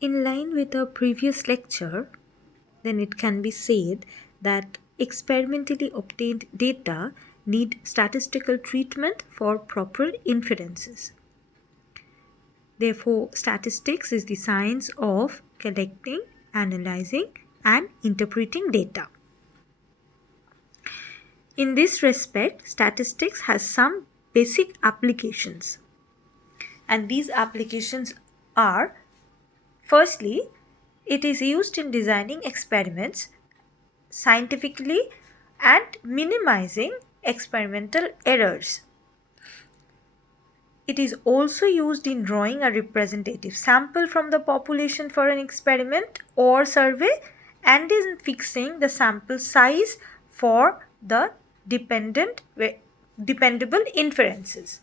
In line with our previous lecture, then it can be said that experimentally obtained data need statistical treatment for proper inferences. Therefore, statistics is the science of collecting, analyzing, and interpreting data. In this respect, statistics has some basic applications. And these applications are, firstly, it is used in designing experiments scientifically and minimizing experimental errors. It is also used in drawing a representative sample from the population for an experiment or survey and in fixing the sample size for the dependable inferences.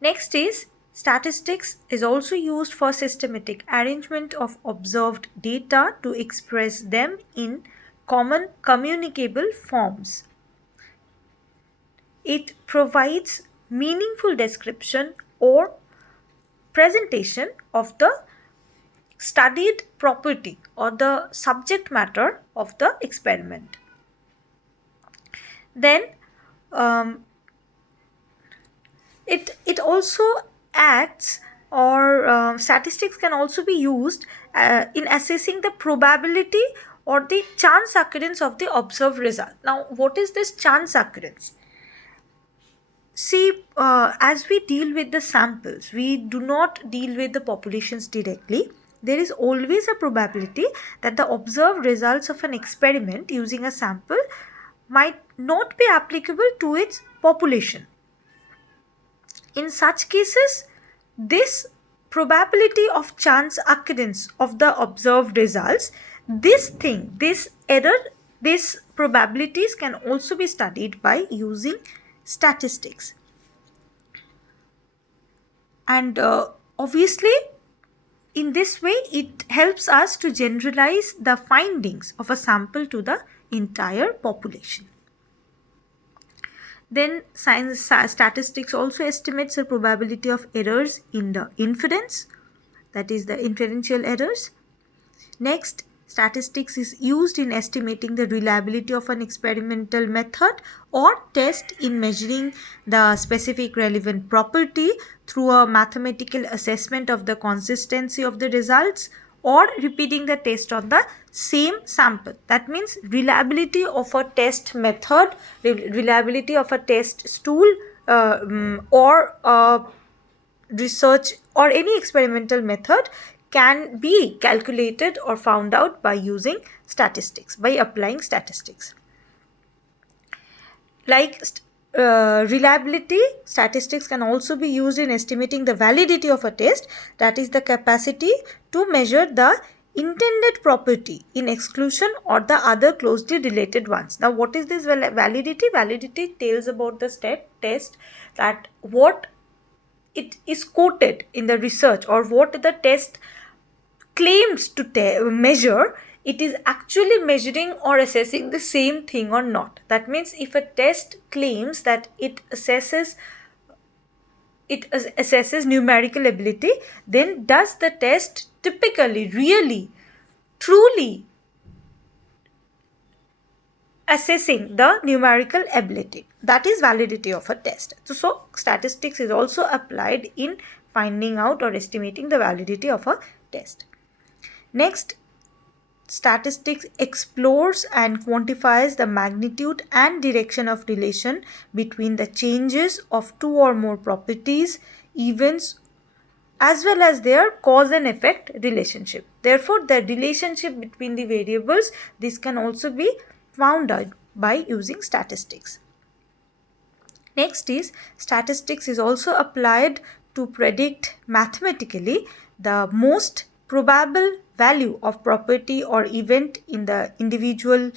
Next is statistics is also used for systematic arrangement of observed data to express them in common communicable forms. It provides meaningful description or presentation of the studied property or the subject matter of the experiment. Then it also acts or statistics can also be used in assessing the probability or the chance occurrence of the observed result. Now, what is this chance occurrence? See, as we deal with the samples, we do not deal with the populations directly. There is always a probability that the observed results of an experiment using a sample might not be applicable to its population. In such cases, this probability of chance occurrence of the observed results, this error, these probabilities can also be studied by using statistics. And obviously, in this way, it helps us to generalize the findings of a sample to the entire population. Then statistics also estimates the probability of errors in the inference, that is the inferential errors. Next, statistics is used in estimating the reliability of an experimental method or test in measuring the specific relevant property through a mathematical assessment of the consistency of the results or repeating the test on the same sample. That means reliability of a test method, reliability of a test stool or research or any experimental method can be calculated or found out by using statistics, by applying statistics. Like reliability, statistics can also be used in estimating the validity of a test, that is the capacity to measure the intended property in exclusion or the other closely related ones. Now, what is this validity? Validity tells about the test, that what it is quoted in the research or what the test claims to measure, it is actually measuring or assessing the same thing or not. That means if a test claims that it assesses numerical ability, then does the test typically, really, truly assessing the numerical ability? That is validity of a test. So statistics is also applied in finding out or estimating the validity of a test. Next, statistics explores and quantifies the magnitude and direction of relation between the changes of two or more properties, events, as well as their cause and effect relationship. Therefore, the relationship between the variables, this can also be found out by using statistics. Next is statistics is also applied to predict mathematically the most probable value of property or event in the individual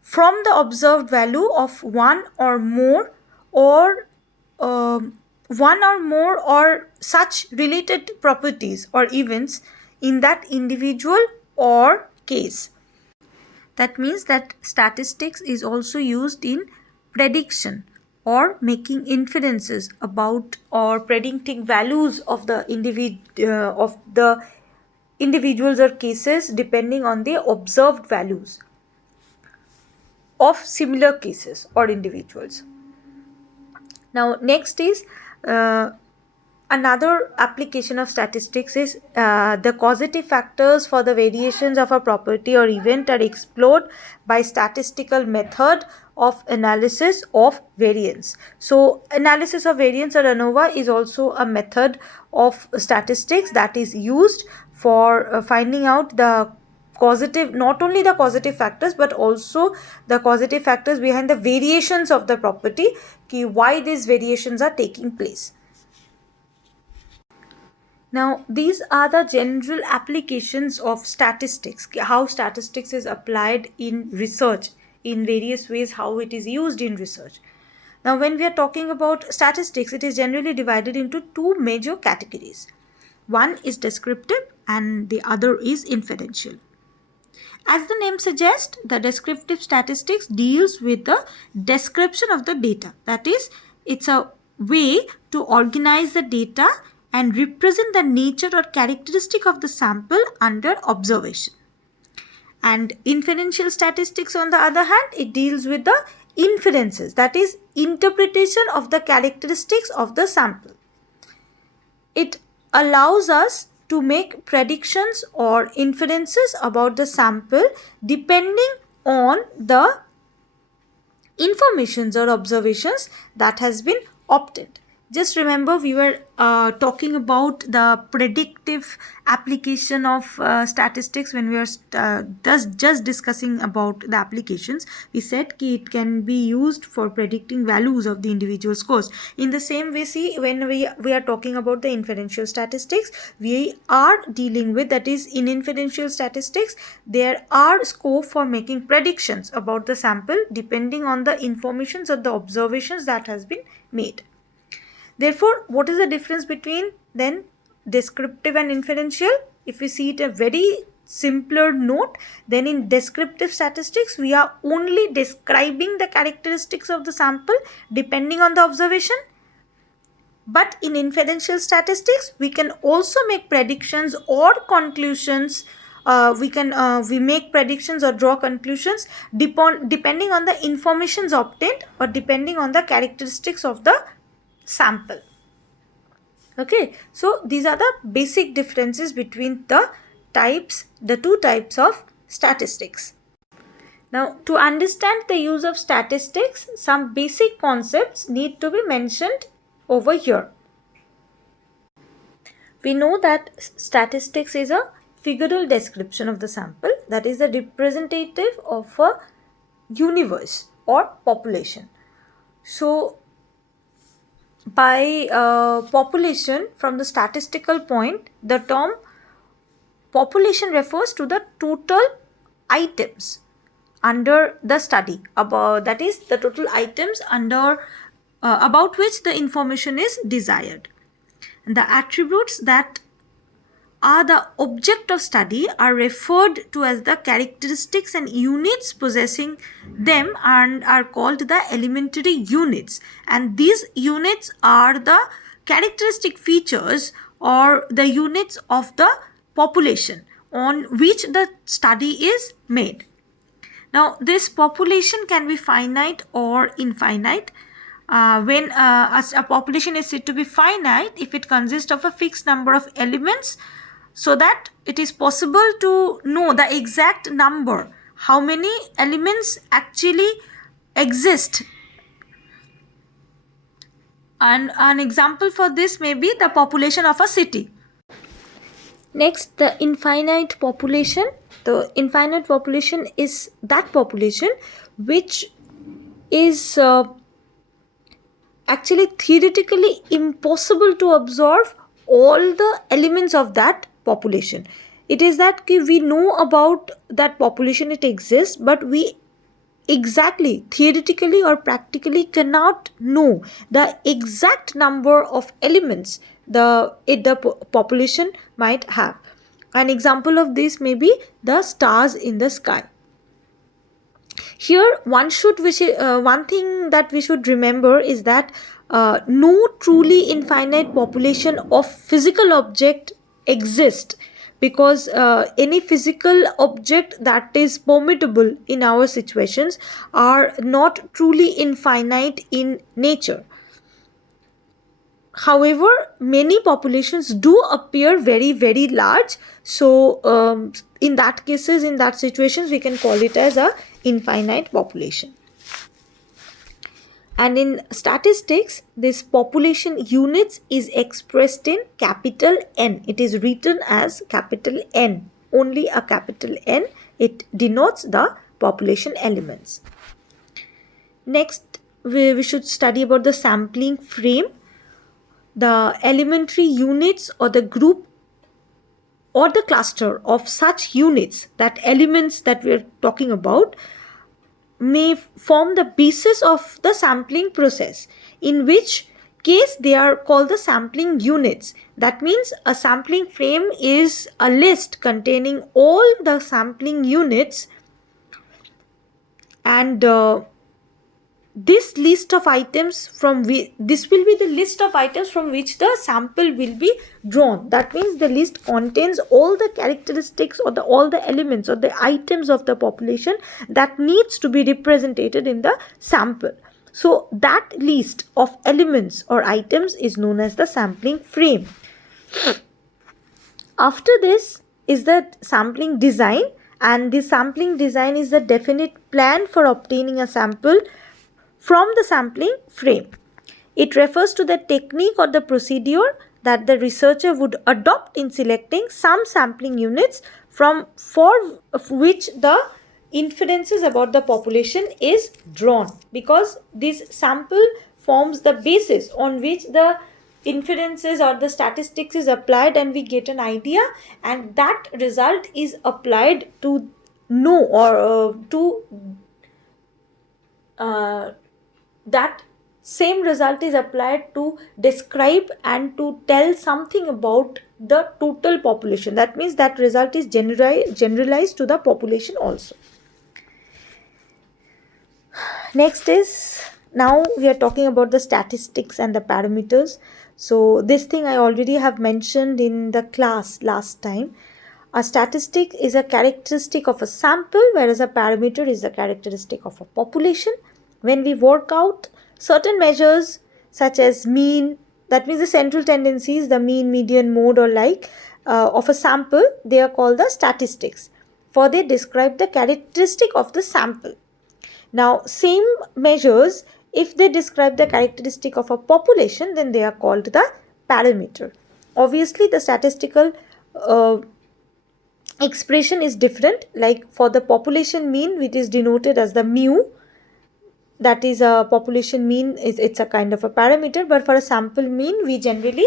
from the observed value of one or more or such related properties or events in that individual or case. That means that statistics is also used in prediction or making inferences about or predicting values of the individuals or cases depending on the observed values of similar cases or individuals. Now, next is another application of statistics is the causative factors for the variations of a property or event are explored by statistical method of analysis of variance. So, analysis of variance or ANOVA is also a method of statistics that is used for finding out the causative, not only the causative factors but also the causative factors behind the variations of the property, why these variations are taking place. Now, these are the general applications of statistics, how statistics is applied in research in various ways, how it is used in research. Now, when we are talking about statistics, it is generally divided into two major categories. One is descriptive and the other is inferential. As the name suggests, the descriptive statistics deals with the description of the data. That is, it's a way to organize the data and represent the nature or characteristic of the sample under observation. And inferential statistics, on the other hand, it deals with the inferences, that is, interpretation of the characteristics of the sample. It allows us to make predictions or inferences about the sample depending on the informations or observations that has been obtained. Just remember, we were talking about the predictive application of statistics when we were just discussing about the applications. We said that it can be used for predicting values of the individual scores. In the same way, see, when we are talking about the inferential statistics, we are dealing with, that is, in inferential statistics, there are scope for making predictions about the sample depending on the informations or the observations that has been made. Therefore, what is the difference between then descriptive and inferential? If we see it a very simpler note, then in descriptive statistics, we are only describing the characteristics of the sample depending on the observation. But in inferential statistics, we can also make predictions or conclusions. We make predictions or draw conclusions depending on the informations obtained or depending on the characteristics of the sample. Okay, so these are the basic differences between the two types of statistics. Now, to understand the use of statistics, some basic concepts need to be mentioned over here. We know that statistics is a figural description of the sample, that is the representative of a universe or population. So, by population, from the statistical point, the term population refers to the total items under the study, that is the total items about which the information is desired. And the attributes that are the object of study are referred to as the characteristics, and units possessing them are called the elementary units. And these units are the characteristic features or the units of the population on which the study is made. Now, this population can be finite or infinite. When a population is said to be finite if it consists of a fixed number of elements, so that it is possible to know the exact number, how many elements actually exist. And an example for this may be the population of a city. Next, the infinite population. The infinite population is that population which is actually theoretically impossible to observe all the elements of that population. It is that we know about that population, it exists, but we exactly theoretically or practically cannot know the exact number of elements the population might have. An example of this may be the stars in the sky. Here, one thing that we should remember is that no truly infinite population of physical object exist, because any physical object that is permittable in our situations are not truly infinite in nature. However, many populations do appear very, very large. So in that situations, we can call it as a infinite population. And in statistics, this population units is expressed in capital N. It is written as capital N, only a capital N. It denotes the population elements. Next, we should study about the sampling frame. The elementary units or the group or the cluster of such units, that elements that we are talking about, may form the basis of the sampling process, in which case they are called the sampling units. That means a sampling frame is a list containing all the sampling units, and this list of items this will be the list of items from which the sample will be drawn. That means the list contains all the characteristics or all the elements or the items of the population that needs to be represented in the sample. So that list of elements or items is known as the sampling frame. After this is the sampling design, and the sampling design is the definite plan for obtaining a sample from the sampling frame. It refers to the technique or the procedure that the researcher would adopt in selecting some sampling units for which the inferences about the population is drawn, because this sample forms the basis on which the inferences or the statistics is applied, and we get an idea, and that result is applied to know or that same result is applied to describe and to tell something about the total population. That means that result is generalized to the population also. Next is, now we are talking about the statistics and the parameters. So this thing I already have mentioned in the class last time. A statistic is a characteristic of a sample, whereas a parameter is a characteristic of a population. When we work out certain measures such as mean, that means the central tendencies, the mean, median, mode or like of a sample, they are called the statistics, for they describe the characteristic of the sample. Now same measures, if they describe the characteristic of a population, then they are called the parameter. Obviously the statistical expression is different. Like for the population mean, which is denoted as the mu, that is a population mean, it's a kind of a parameter, but for a sample mean we generally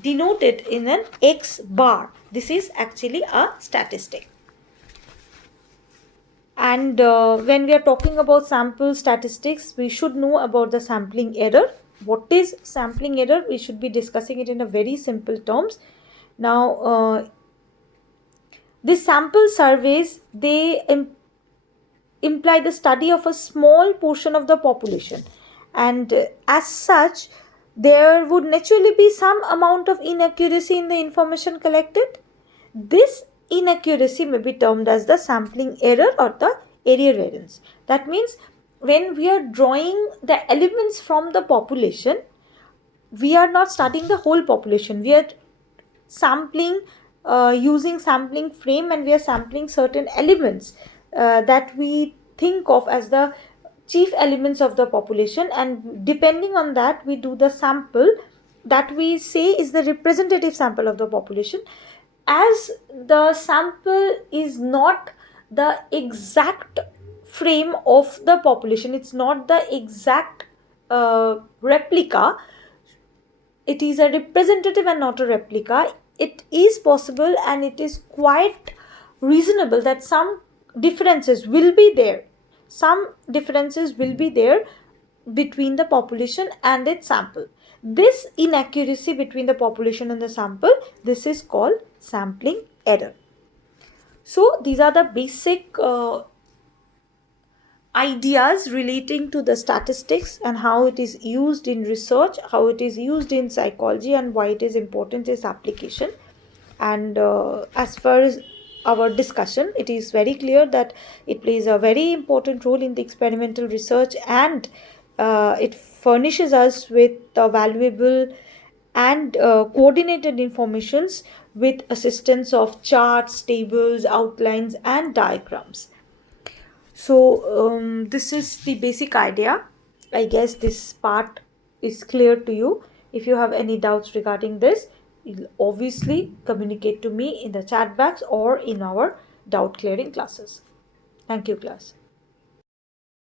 denote it in an X bar. This is actually a statistic. And when we are talking about sample statistics, we should know about the sampling error. What is sampling error? We should be discussing it in a very simple terms. Now these sample surveys, they imply the study of a small portion of the population, and as such there would naturally be some amount of inaccuracy in the information collected. This inaccuracy may be termed as the sampling error or the area variance. That means when we are drawing the elements from the population, we are not studying the whole population. We are sampling using sampling frame, and we are sampling certain elements that we think of as the chief elements of the population, and depending on that we do the sample that we say is the representative sample of the population. As the sample is not the exact frame of the population, it's not the exact replica, it is a representative and not a replica. It is possible and it is quite reasonable that some differences will be there. Some differences will be there between the population and its sample. This inaccuracy between the population and the sample, this is called sampling error. So these are the basic ideas relating to the statistics and how it is used in research, how it is used in psychology, and why it is important in its application. And as far as our discussion, it is very clear that it plays a very important role in the experimental research, and it furnishes us with valuable and coordinated informations with assistance of charts, tables, outlines, and diagrams. So this is the basic idea. I guess this part is clear to you. If you have any doubts regarding this, you'll obviously communicate to me in the chat box or in our doubt clearing classes. Thank you, class.